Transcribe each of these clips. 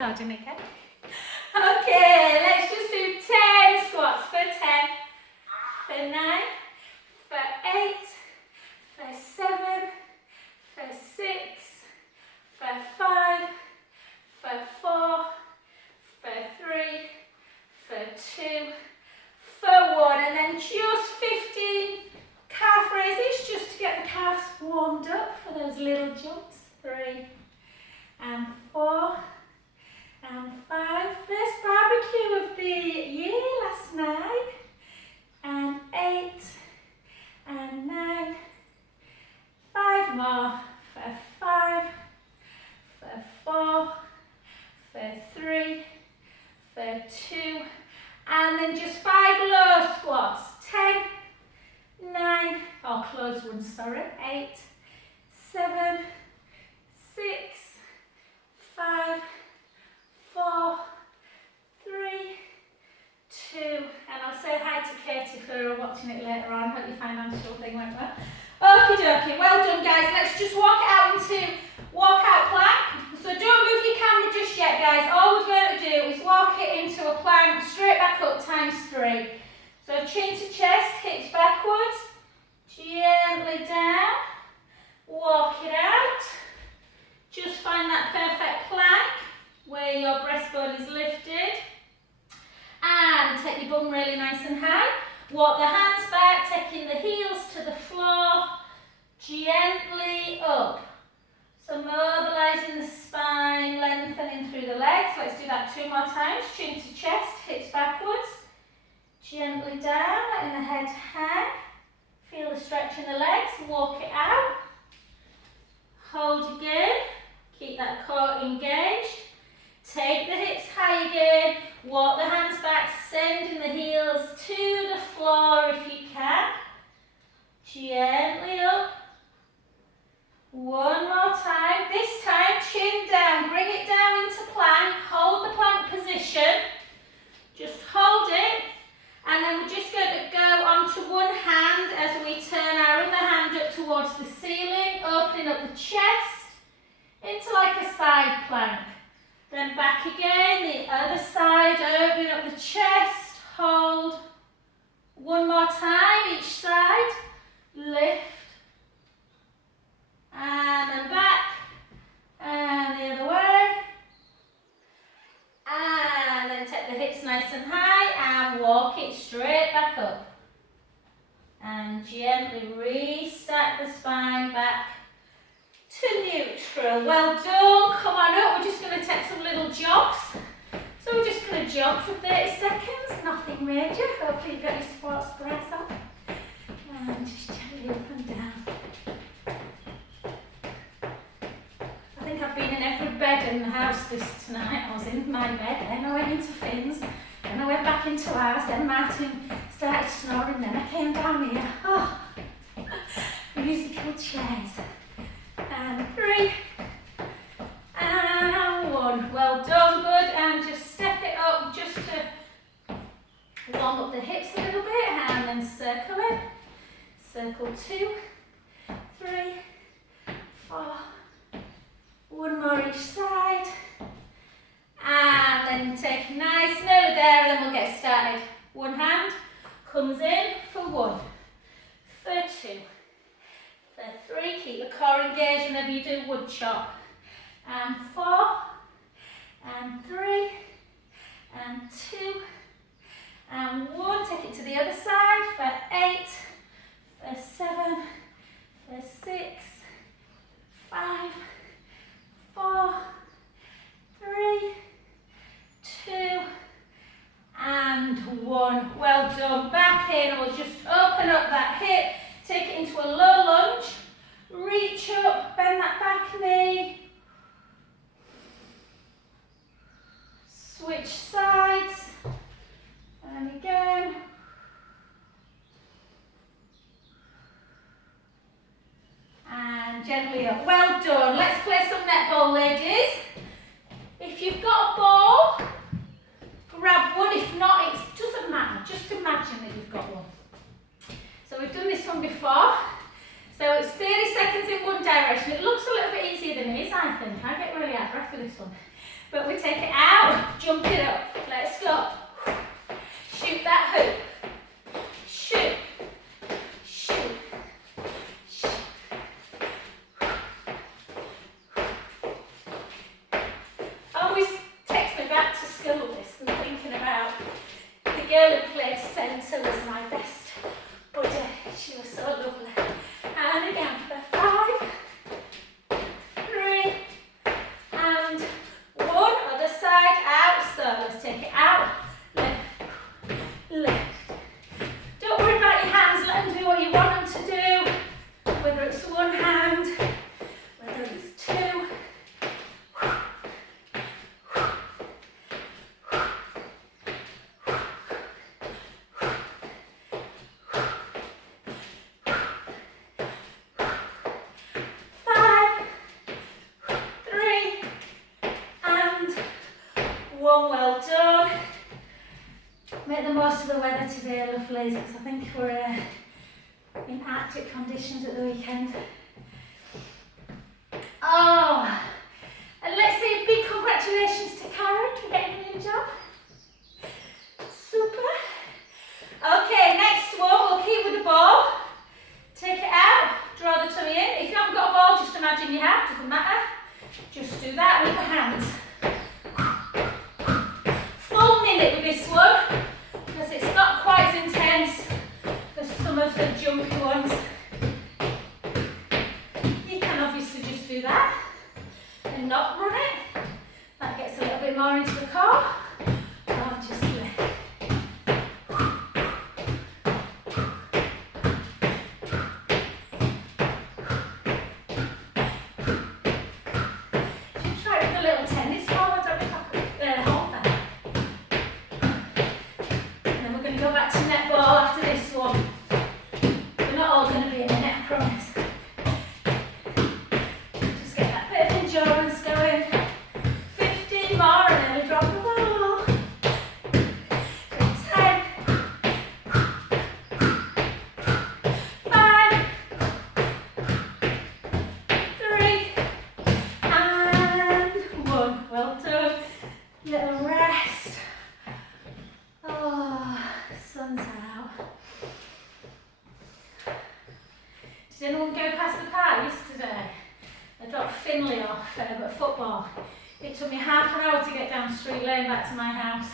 Starting again. Okay, let's just do 10 squats for 10, for 9, for 8, for 7, for 6, for 5, for 4, for 3, for 2, for 1, and then just 15 calf raises just to get the calves warmed up for those little jumps. 3 and 4 and 5. First barbecue of the year last night. And 8 and 9. 5 more for 5, for 4, for 3, for 2, and then just 5 low squats. 10, 9, or close ones, sorry. 8, 7, 6, 5, 4, 3, 2, and I'll say hi to Katie for her watching it later on. Hope your financial thing went well. Okie dokie, well done guys. Let's just walk it out into walkout plank. So don't move your camera just yet guys. All we're going to do is walk it into a plank, straight back up times 3. So chin to chest, hips backwards, gently down, walk it out. Just find that perfect plank where your breastbone is lifted, and take your bum really nice and high. Walk the hands back, taking the heels to the floor, gently up. So mobilising the spine, lengthening through the legs. Let's do that 2 more times. Chin to chest, hips backwards, gently down, letting the head hang. Feel the stretch in the legs, walk it out. Hold again, keep that core engaged. Take the hips high again, walk the hands back, sending the heels to the floor if you can. Gently up. 1 more time. This time, chin down, bring it down into plank, hold the plank position. Just hold it, and then we're just going to go onto one hand as we turn our other hand up towards the ceiling, opening up the chest into like a side plank. Then back again, the other side, opening up the chest, hold. 1 more time, each side, lift, and then back, and the other way. And then take the hips nice and high, and walk it straight back up. And gently restack the spine back to neutral. Well done. Come on up. We're just going to take some little jogs. So we're just going to jog for 30 seconds. Nothing major. Hopefully you've got your sports bras on. And just gently up and down. I think I've been in every bed in the house this tonight. I was in my bed, then I went into Finn's, then I went back into ours, then Martin started snoring, then I came down here. Oh, musical chairs. And 3, and 1. Well done, good. And just step it up just to warm up the hips a little bit, and then circle it. Circle 2, 3, 4. 1 more each side. And then take nice, nearly there, and then we'll get started. 1 hand comes in for 1, for 2. For 3, keep the core engaged whenever you do wood chop. And 4, and 3, and 2, and 1. Take it to the other side for 8, for 7, for 6, 5, 4, 3, 2, and 1. Well done. Back in. We'll just open up that hip. Take it into a low lunge, reach up, bend that back knee, switch sides, and again, and gently up. Well done. Let's play some netball, ladies. If you've got a ball, grab one. If not, it doesn't matter. Just imagine that you've got one. So we've done this one before. So it's 30 seconds in one direction. It looks a little bit easier than it is, I think. I get really out of breath with this one. But we take it out, jump it up. Let's go. Shoot that hoop. Shoot. Shoot. Shoot. Always takes me back to school, this, and thinking about the girl who played centre was my best buddy. She was so lovely. And again for 5, 3, and 1. Other side out. So let's take it out. Lift, lift. Don't worry about your hands. Let them do what you want them to do. Whether it's one hand, whether it's 2. 1, well done. Make the most of the weather today, lovelies, because I think we're in Arctic conditions at the weekend. Oh, and let's say a big congratulations to Karen for getting a new job. Super. Okay, next one, we'll keep with the ball. Take it out, draw the tummy in. If you haven't got a ball, just imagine you have, doesn't matter. Just do that with your hands. Full minute with this one, because it's not quite as intense as some of the jumpy ones. You can obviously just do that and not run it. That gets a little bit more into the core. Or just lift. Should try it with a little tennis ball. I don't know if I could hold that. And then we're going to go back to netball after this one. We're not all going to be in the net, I promise. Just get that bit of endurance going. 15 more and then we drop the ball. 10. 5. 3. And 1. Well done. Little rest. Oh, sun's out. Did anyone go past the park yesterday? I dropped Finley off at football. It took me half an hour to get down Street Lane back to my house.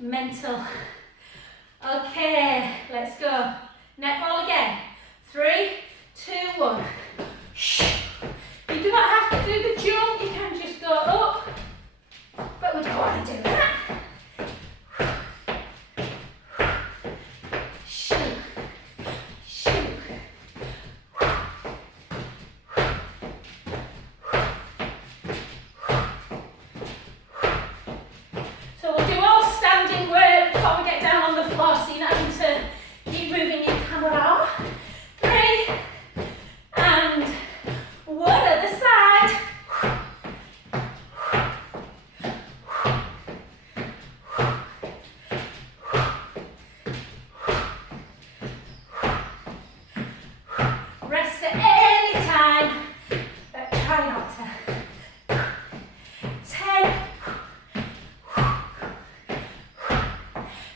Mental. Okay, let's go. Netball again. 3, 2, 1. Shh. You do not have to do the jump, you can just go up. But we don't want to do that. Shoot. Shoot. So we'll do all standing work before we get down on the floor, so you're not having to keep moving your camera. 3, and 1 other side. Rest at any time, but try not to. 10.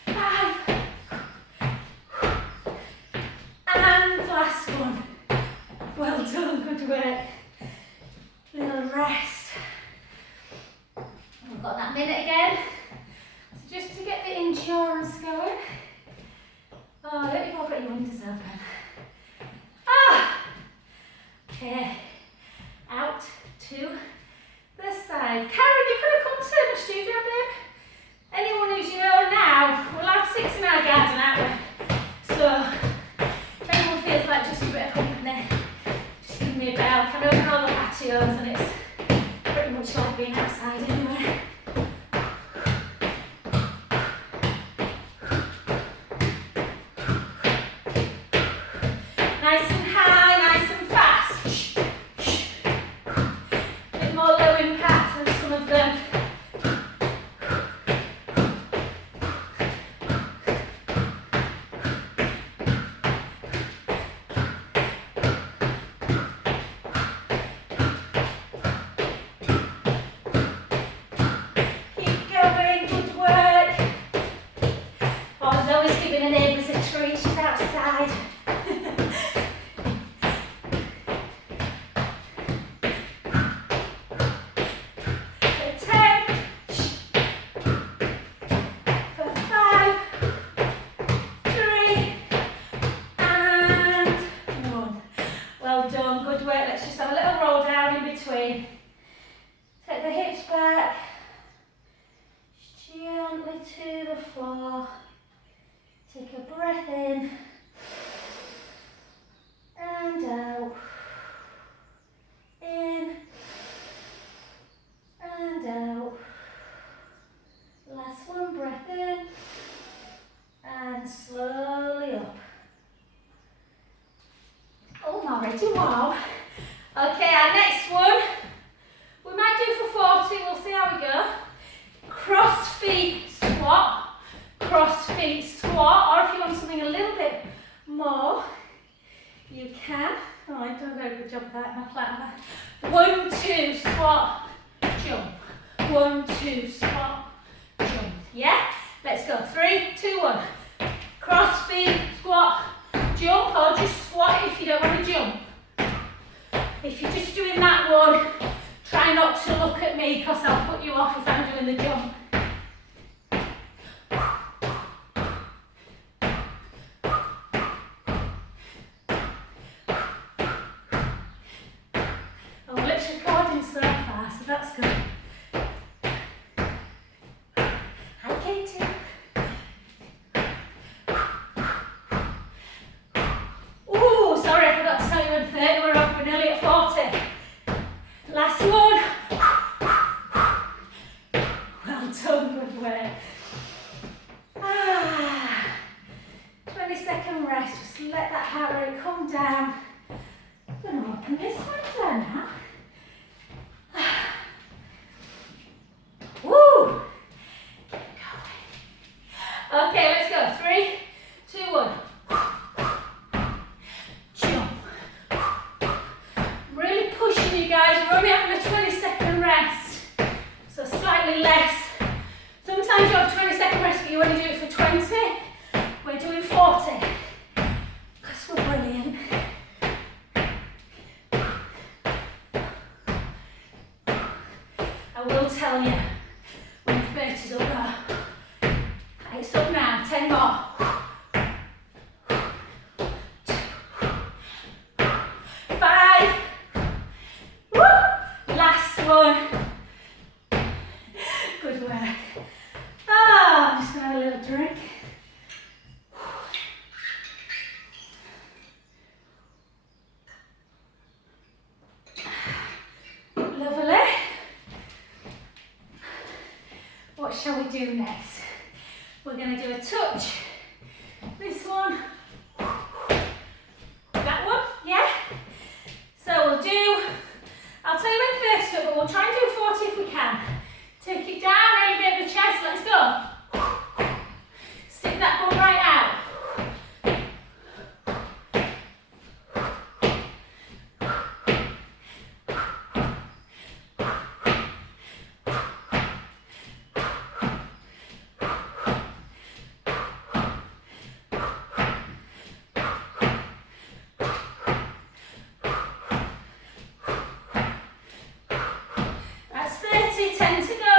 5. And last one. Well done, good work. Little rest. We've got that minute again. So just to get the endurance going. Oh, I hope you've all got your windows open. Ah! Okay. Out to the side. Karen, you could have come to the studio, babe. Anyone who's you know now, we'll have 6 in our garden, aren't we? So, if anyone feels like just a bit of company, just give me a bell. I know we're all the patios and it's pretty much like being outside anyway. Nice and high, nice and fast. Shh, shh. A bit more low impact than some of them. breath in and out. In and out. Last one, breath in and slowly up. Oh, I'm ready, wow. Okay, our next one, we might do for 40, we'll see how we go. Cross feet squat, cross feet squat, or if you want something a little bit more, you can. Oh, I don't do a good job of that in my plan. 1, 2, squat, jump. 1, 2, squat, jump. Yeah? Let's go. 3, 2, 1. Cross feet, squat, jump, or just squat if you don't want to jump. If you're just doing that one, try not to look at me because I'll put you off if I'm doing the jump. Oh, well, it's recording so far, so that's good. Hi, Katie. Ooh, sorry, I forgot to tell you when 30 we're up, we're nearly at 40. Last one. Well done, good work. 20-second rest, just let that heart rate come down. I'm going to open this window now. Woo! Get going. Okay, let's go. 3, 2, 1. Jump. I'm really pushing you guys. We're only having a 20-second rest, so slightly less. Sometimes you have 20-second rest, but you only do it for 20. We're doing 40, because we're brilliant. I will tell you, when 30's up there, it's up now, 10 more. 5. Woo! Last one. Good work. I'm just going to have a little drink. Lovely. What shall we do next? We're going to do a touch. This one. That one, yeah? So we'll do, I'll tell you when 30's up, but we'll try and do 40 if we can. Take it down, elevate the chest, let's go. Stick that bum right out. That's 30, 10 to go.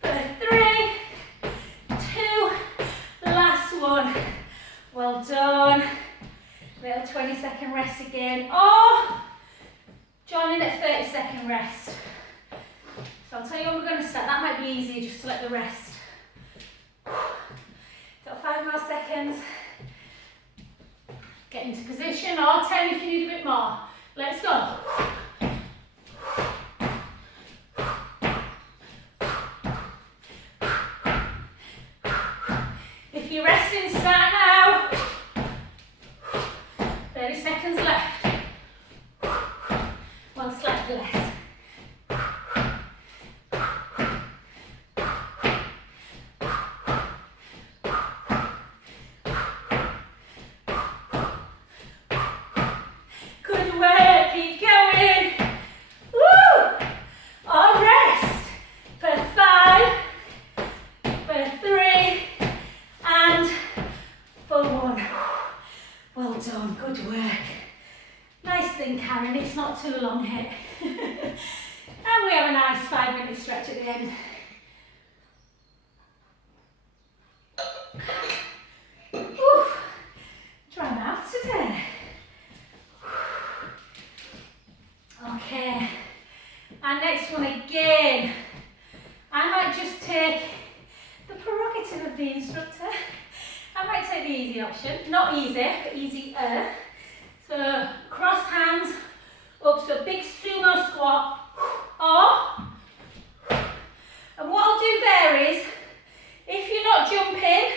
For 3, 2, last one. Well done. Little 20-second rest again. Or join in at 30-second rest. So I'll tell you when we're going to start. That might be easier just to let the rest. Got 5 more seconds. Get into position, or 10 if you need a bit more. Let's go. If you're resting, start now. 30 seconds left. Well, slightly less. Good work, keep going. Woo! Or rest for 5, for 3, and for 1. Well done, good work. Nice thing, Karen, it's not too long here. And we have a nice 5-minute stretch at the end. Oof, dry mouth today. Okay, our next one again. I might just take the prerogative of the instructor. I might take the easy option. Not easy, but easier. So cross hands up, so big sumo squat. Or, and what I'll do there is, if you're not jumping,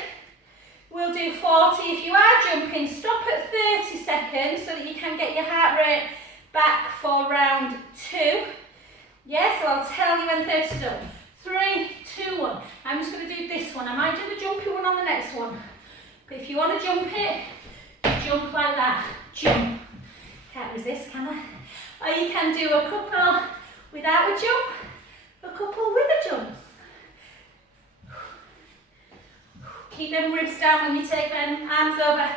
we'll do 40. If you are jumping, stop at 30 seconds so that you can get your heart rate back for round 2. Yeah, so I'll tell you when 30's done. 3, 2, 1. I'm just going to do this one. I might do the jumpy one on the next one. But if you want to jump it, jump like that. Jump. Can't resist, can I? Or you can do a couple without a jump, a couple with a jump. Keep them ribs down when you take them arms over.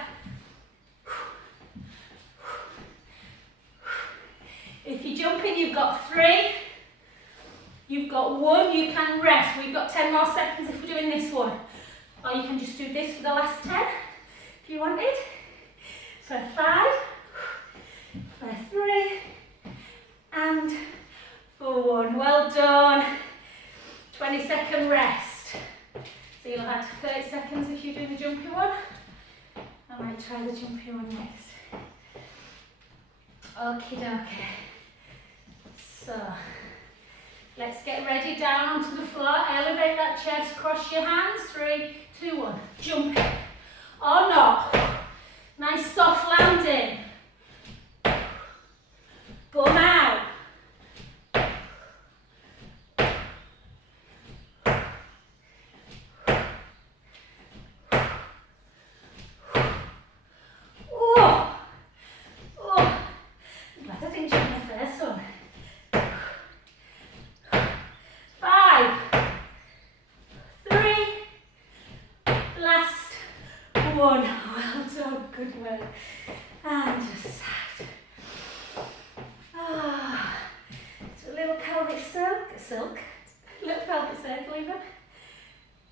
If you're jumping, you've got 3. You've got 1, you can rest. We've got 10 more seconds if we're doing this one. Or you can just do this for the last 10, if you wanted. So 5, for 3, and for 1. Well done. 20-second rest. So you'll have 30 seconds if you do the jumpy one. I might try the jumpy one next. Okie dokie. So, let's get ready down onto the floor. Elevate that chest, cross your hands. 3, 2, 1. Jump it. Or not. Nice soft landing. Bum out.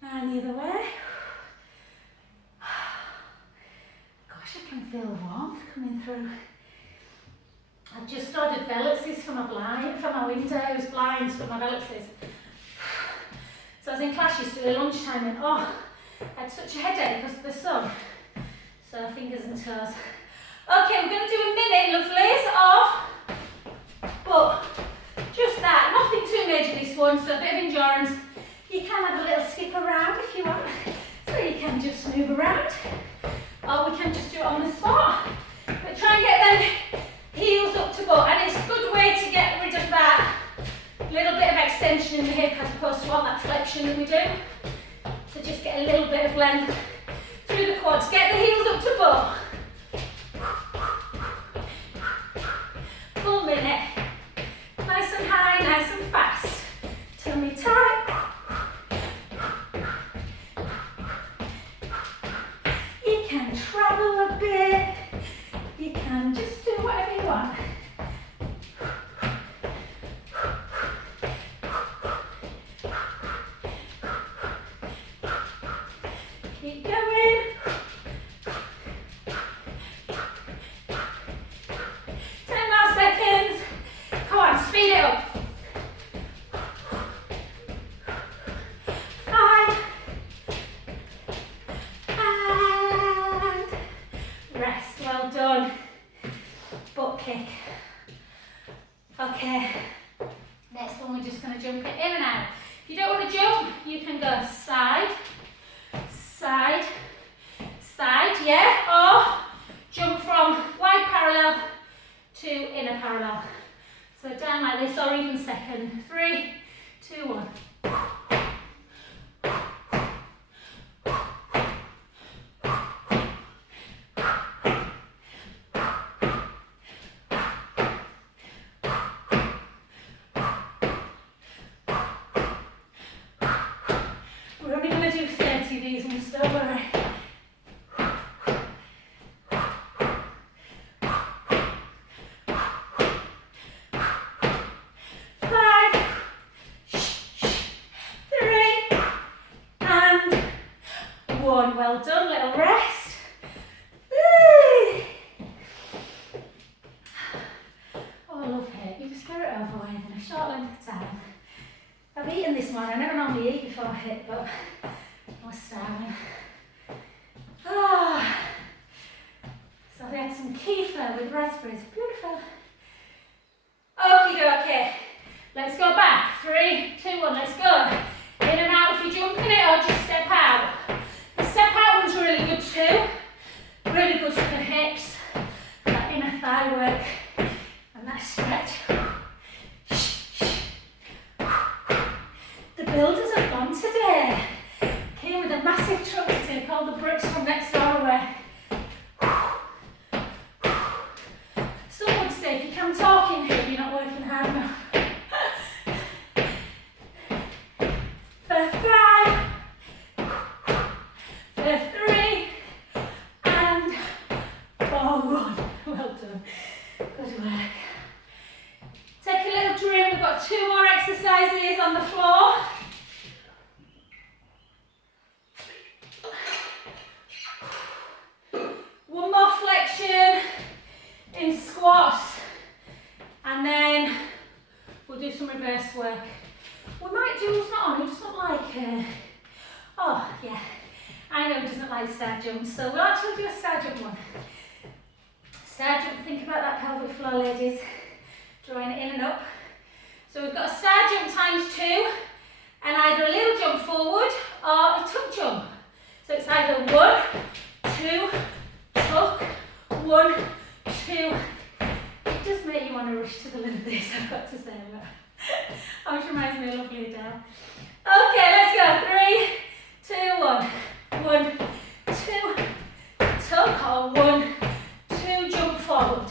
And the other way. Gosh, I can feel the warmth coming through. I've just ordered velluxes for my windows, blinds for my velluxes. So I was in class yesterday lunchtime and I had such a headache because of the sun. So fingers and toes. Okay, we're going to do a minute, lovelies, of, but just that, nothing too major this one, so a bit of endurance. You can have a little skip around if you want, so you can just move around, or we can just do it on the spot. But try and get them heels up to butt, and it's a good way to get rid of that little bit of extension in the hip as opposed to all that flexion that we do. So just get a little bit of length through the quads. Get the heels up to butt. Full minute. Nice and high, nice and fast. Tummy tight. You can travel a bit. You can just do whatever you want. Keep going. 10 more seconds. Come on, speed it up. 5. And rest. Well done. Butt kick. Okay. Next one, we're just going to jump it in and out. If you don't want to jump, you can go side, side, side, yeah? Or jump from wide parallel to inner parallel. So down like this, or even second. 3, 2, 1. We're only going to do 30 of these ones, don't worry. 5, 3, and 1. Well done, little rest. Whee! Oh, I love it. You just get it over with in a short length of time. I've eaten this morning. I never normally eat before I hit, but I was starving. Ah. So they had some kefir with raspberries. Beautiful. Okie dokie. Let's go back. 3, 2, 1. Let's go. In and out if you're jumping it, or just step out. The step out one's really good too. Really good for the hips, for that inner thigh work, and that stretch. The builders have gone today. Came with a massive truck to take all the bricks from next door away. Some would say if you can talk in here, you're not working hard enough. For 5, for 3, and forward. Well done. Good work. Take a little drink. We've got 2 more exercises on the floor. One more flexion in squats, and then we'll do some reverse work. We might do, who's not on, who doesn't like oh yeah, I know who doesn't like star jumps, so we'll actually do a star jump one. Star jump, think about that pelvic floor, ladies, drawing it in and up. So we've got a star jump times 2, and either a little jump forward or a tuck jump. So it's either 1, 2, tuck, 1, 2. It does make you want to rush to the limb this, I've got to say that. Always reminds me of lovely Adele. Okay, let's go. 3, 2, 1. 1, 2, tuck, or 1, 2, jump forward.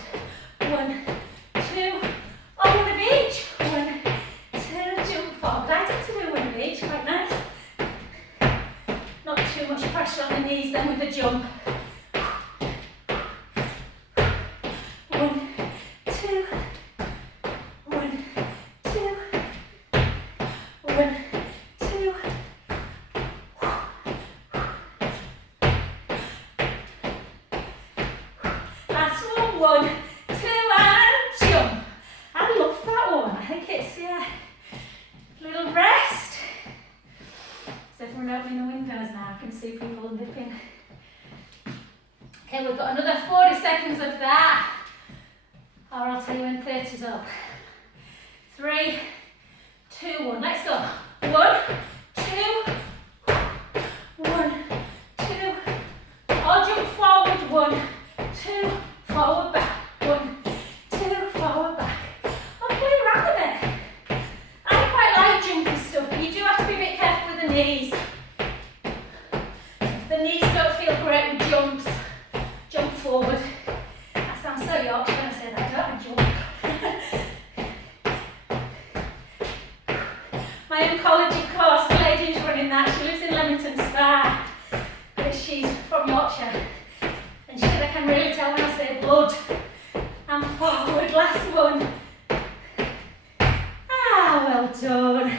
1, 2, or 1 of each. 1, 2, jump forward. I tend to do 1 of each, quite nice. Not too much pressure on the knees then with the jump. 1, 2, 1, 2, 1, 2. Last one. 1, 2, and jump. I love that one. I think it's a little rest. So everyone opening the windows now, I can see people nipping. Okay, we've got another 40 seconds of that. Or I'll tell you when 30's up. 3, 2, 1. Let's go. 1, 2, 1, 2. Or jump forward. 1, 2, forward, back. 1, 2, forward, back. I'll play around a bit. I quite like jumping stuff, but you do have to be a bit careful with the knees. The knees don't feel great with jumps. Jump forward. I sound so Yorkshire when I say that, don't I? Jump. My oncology course, the lady who's running that, she lives in Leamington Spa, but she's from Yorkshire. And she said, I can really tell when I say blood. And forward, last one. Ah, well done.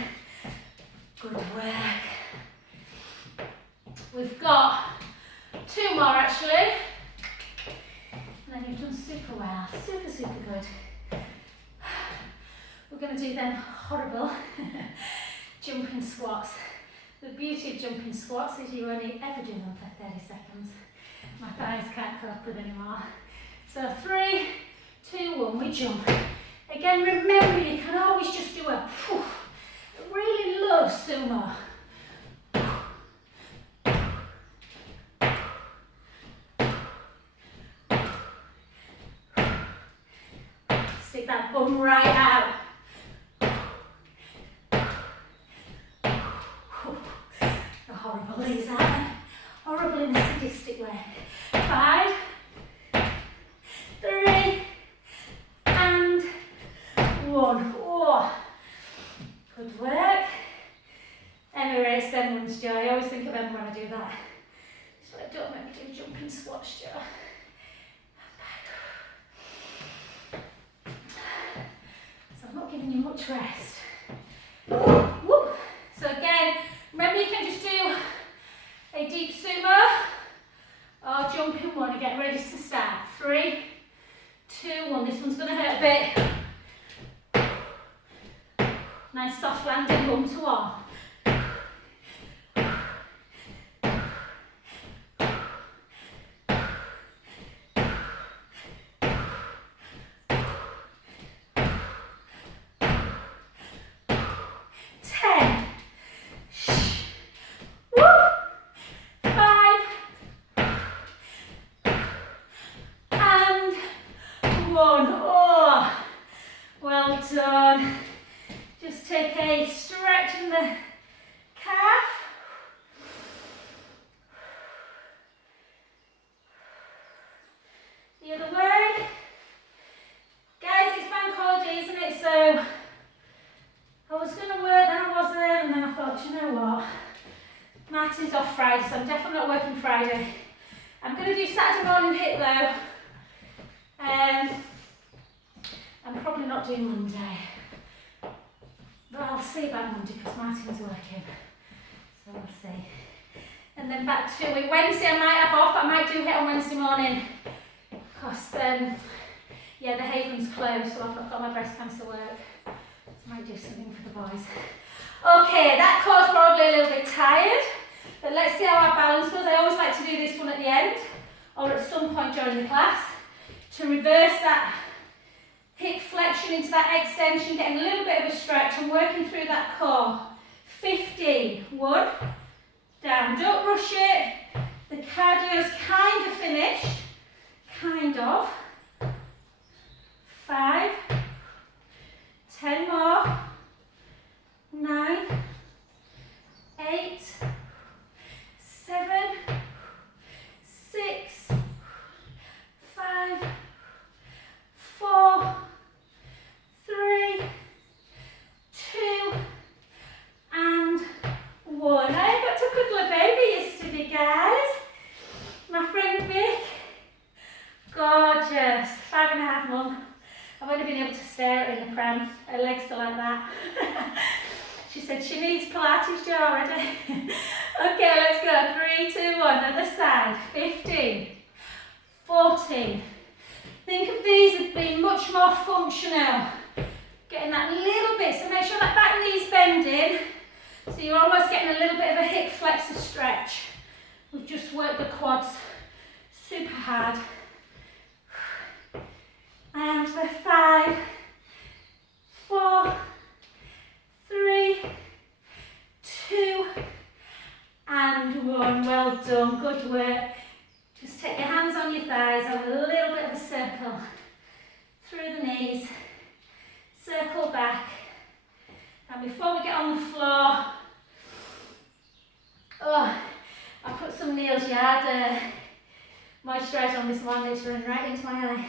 Good work. We've got 2 more actually. And then you've done super well, super good. We're going to do then horrible jumping squats. The beauty of jumping squats is you only ever do them for 30 seconds. My thighs can't cope with anymore. So 3, 2, 1, we jump. Again, remember you can always just do a really low sumo. Stick that bum right out. They're horrible, these aren't they? Horrible in a sadistic way. 5, 3, and 1. Oh, good work. Emma rates them ones, Joe. I always think of Emma when I do that. So don't make me do jumping squats, Joe. I'm not giving you much rest. Whoop. So again, remember you can just do a deep sumo or jump in one and get ready to start. 3, 2, 1. This one's going to hurt a bit. Nice soft landing, bum to wall. 10. Woo! 5. And 1. Oh, well done. Just take a stretch in the calf. The other way. Guys, it's bank holiday, isn't it? So I was going to work, then I wasn't, and then I thought, you know what? Martin's off Friday, so I'm definitely not working Friday. I'm going to do Saturday morning hit though. I'm probably not doing Monday. But I'll see about Monday because Martin's working. So we'll see. And then back to it. Wednesday I might have off, but I might do hit on Wednesday morning. Because, yeah, the Haven's closed, so I've not got my breast cancer work. So I might do something for the boys. Okay, that core's probably a little bit tired. But let's see how our balance goes. I always like to do this one at the end, or at some point during the class, to reverse that hip flexion into that extension, getting a little bit of a stretch and working through that core. 15. 1. Down. Don't rush it. The cardio's kind of finished. Kind of. 5. 10 more. 9. 8. 7. 6. 5. 4. 3. 2. And 1. I got to cuddle a baby yesterday, guys. My friend Vic. Gorgeous. 5.5 months. I've only been able to stare at her in the pram. Her legs still like that. She said she needs Pilates Joe already. Okay, let's go. 3, 2, 1. Other side. 15. 14. Think of these as being much more functional. Getting that little bit. So make sure that back knee's bending. So you're almost getting a little bit of a hip flexor stretch. We've just worked the quads super hard. And for 5, 4, 3, 2, and 1. Well done, good work. Just take your hands on your thighs, have a little bit of a circle through the knees, circle back. And before we get on the floor, oh, I put some Neil's Yard moisturiser on this morning. It's running right into my eye.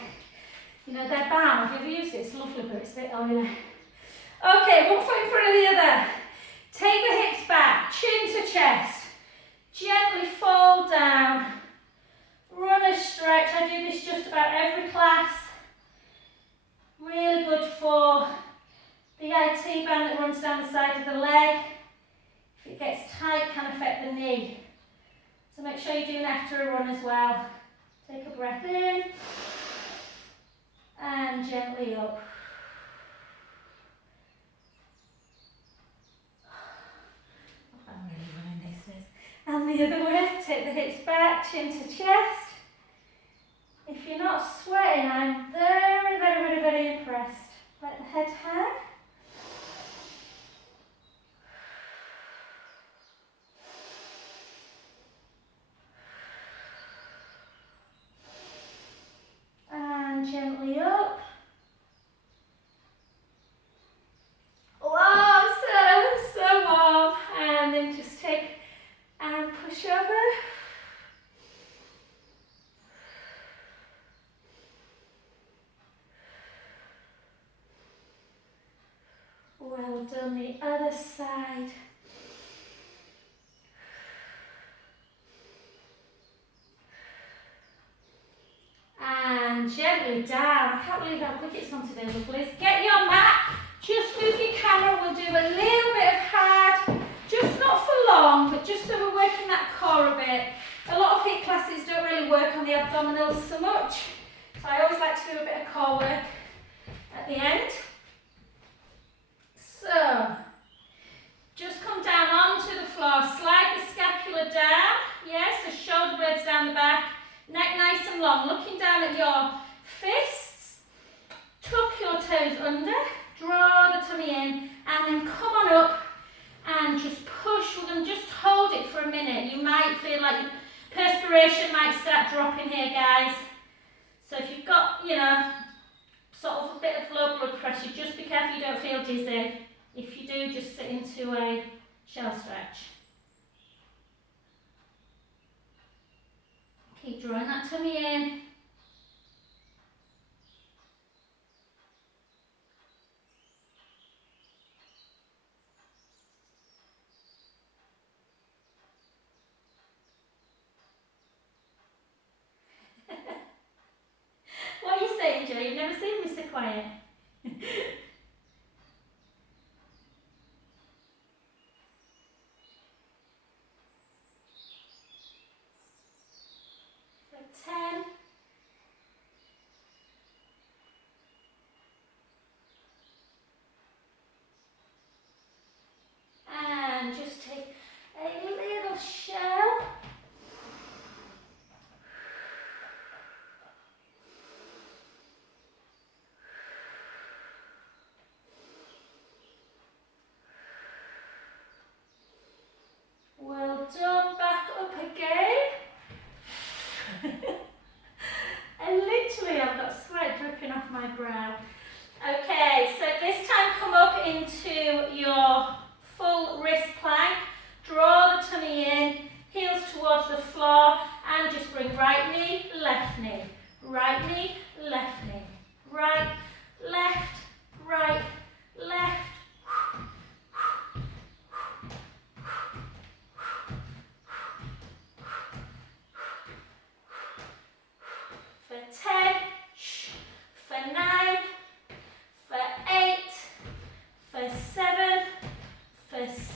You know, they're balm. Have you ever used it? It's lovely, but it's a bit oily. Okay, one foot in front of the other. Take the hips back, chin to chest. Gently fold down. Run a stretch. I do this just about every class. Really good for the IT band that runs down the side of the leg. If it gets tight, it can affect the knee. So make sure you're doing after a run as well. Take a breath in. And gently up. I'm really running these days. And the other way, take the hips back, chin to chest. If you're not sweating, I'm very, very, very, very impressed. Let the head hang. And gently up. Wow, so warm. And then just take and push over. Well done, the other side. And gently down. I can't believe how quick it's gone today, lovelies. Get your mat. Just move your camera. We'll do a little bit of hard, just not for long, but just so we're working that core a bit. A lot of HIIT classes don't really work on the abdominals so much, so I always like to do a bit of core work at the end. So, Draw the tummy in and then come on up and just push. We're going to just hold it for a minute. You might feel like your perspiration might start dropping here, guys. So if you've got, you know, sort of a bit of low blood pressure, just be careful you don't feel dizzy. If you do, just sit into a shell stretch. Keep drawing that tummy in. What are you saying, Joe? You've never seen me so quiet. For 10. And just take a little shell. Well done, back up again. And literally I've got sweat dripping off my brow. Okay, so this time come up into your full wrist plank. Draw the tummy in, heels towards the floor, and just bring right knee, left knee. Right knee, left knee. Right, left, right, left. For 10, for 9, for 8, for 7, for 6,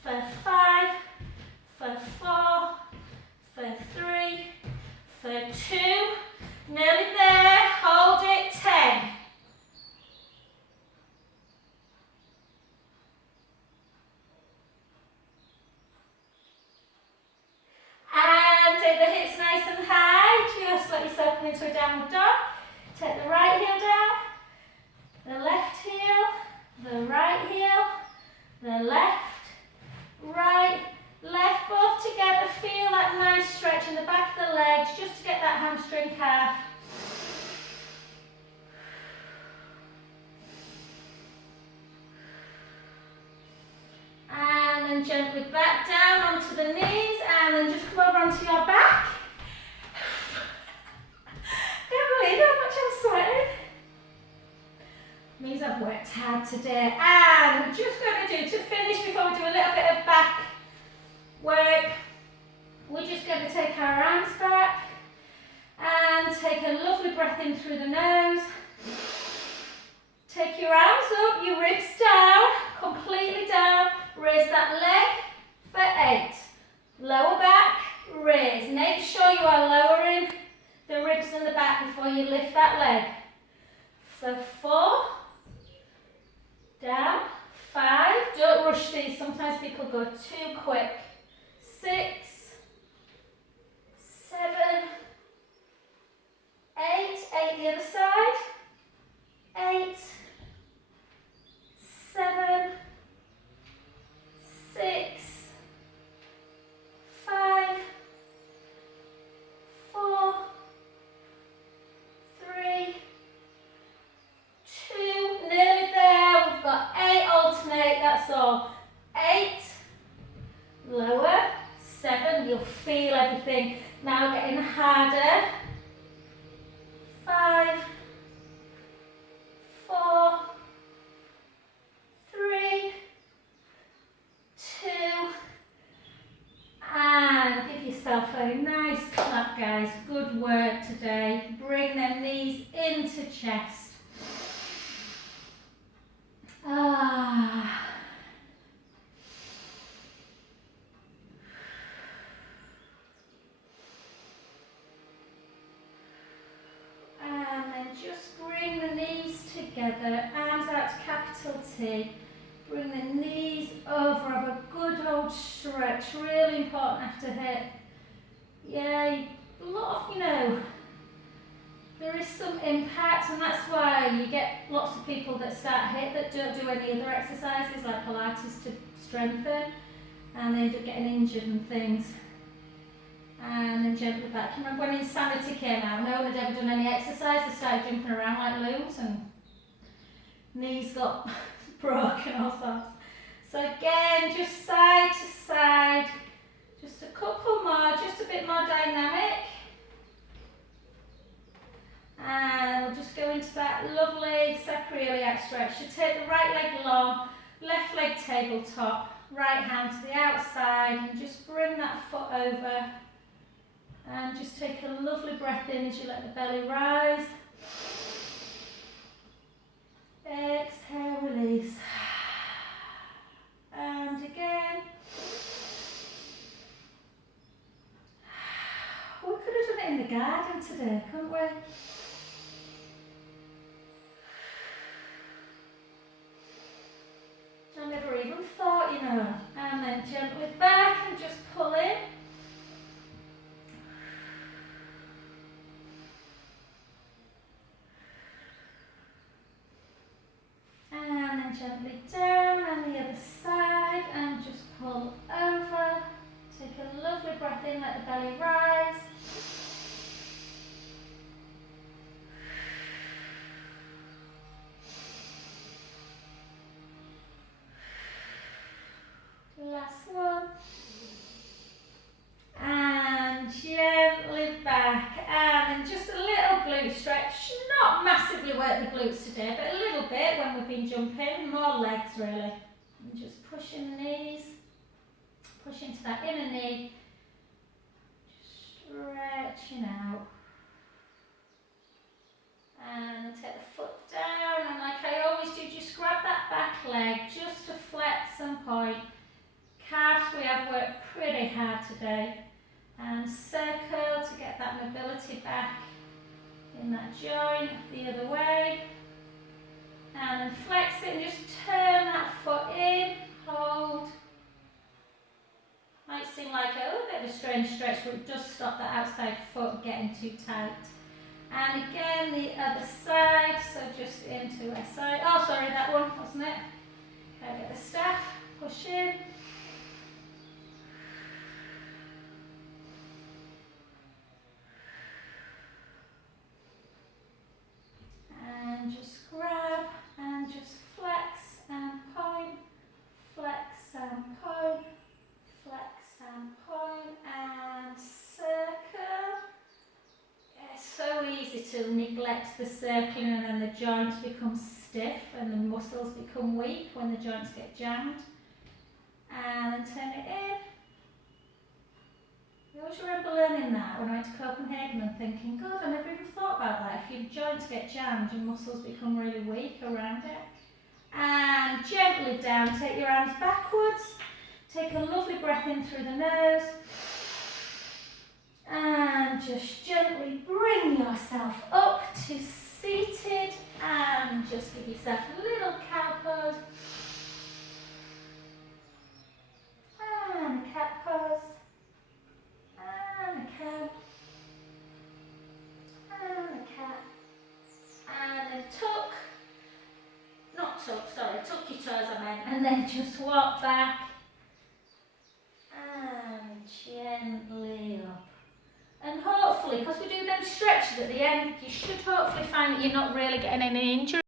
for 5, for 4, for 3, for 2, nearly there, hold it, 10. And take the hips nice and high, just let yourself come into a downward dog. Take the right heel down, the left heel, the right heel, the left, right, left, both together. Feel that nice stretch in the back of the legs, just to get that hamstring calf. And then gently back down onto the knees, and then just come over onto your back. Can't believe how much I'm sweating. Means I've worked hard today. And we're just going to do, to finish before we do a little bit of back work, we're just going to take our arms back and take a lovely breath in through the nose. Take your arms up, your ribs down, completely down. Raise that leg for 8. Lower back, raise. Make sure you are lowering the ribs and the back before you lift that leg. For 4, down, 5, don't rush these, sometimes people go too quick. 6, 7, 8, 8 the other side, 8, 7, 6, 5, 4, 3, 2, nearly there, we've got 8, alternate, that's all. 8, lower, 7, you'll feel everything now getting harder. 5, 4, 3, 2, and give yourself a nice clap, guys. Good work today. Bring them knees into chest. And then just bring the knees together, arms out to capital T. Bring the knees over, have a good old stretch, really important after hit. Yeah, a lot of, there is some impact, and that's why you get lots of people that start HIIT that don't do any other exercises like Pilates to strengthen, and they end up getting injured and things. And then gently back. Remember when Insanity came out, no one had ever done any exercise, they started jumping around like loons and knees got broken, all sorts. So again, just side to side, just a couple more, just a bit more dynamic. And we'll just go into that lovely sacroiliac stretch. You take the right leg long, left leg tabletop, right hand to the outside, and just bring that foot over. And just take a lovely breath in as you let the belly rise. Exhale, release. And again. We could have done it in the garden today, couldn't we? I never even thought, you know. And then gently back and just pull in. And then gently down on the other side and just pull over. Take a lovely breath in, let the belly rise. Last one. And gently back. And then just a little glute stretch. Not massively work the glutes today, but a little bit when we've been jumping. More legs really. And just pushing the knees. Push into that inner knee. Stretching out. And take the foot down. And like I always do, just grab that back leg just to flex and point. Calves, we have worked pretty hard today. And circle to get that mobility back in that joint the other way. And then flex it and just turn that foot in, hold. Might seem like a bit of a strange stretch, but it does stop that outside foot getting too tight. And again, the other side, so just into a side. Oh, sorry, that one, wasn't it? Okay, get the staff, push in. And just grab and just flex and point, flex and point, flex and point, and circle. It's so easy to neglect the circling, and then the joints become stiff and the muscles become weak when the joints get jammed. And then turn it in. I always remember learning that when I went to Copenhagen and thinking, God, I never even thought about that. If your joints get jammed, your muscles become really weak around it. And gently down, take your arms backwards. Take a lovely breath in through the nose. And just gently bring yourself up to seated. And just give yourself a little cow pose. And cat pose. And a cow, and a cat, and then tuck, tuck your toes I meant, and then just walk back, and gently up. And hopefully, because we do them stretches at the end, you should hopefully find that you're not really getting any injury.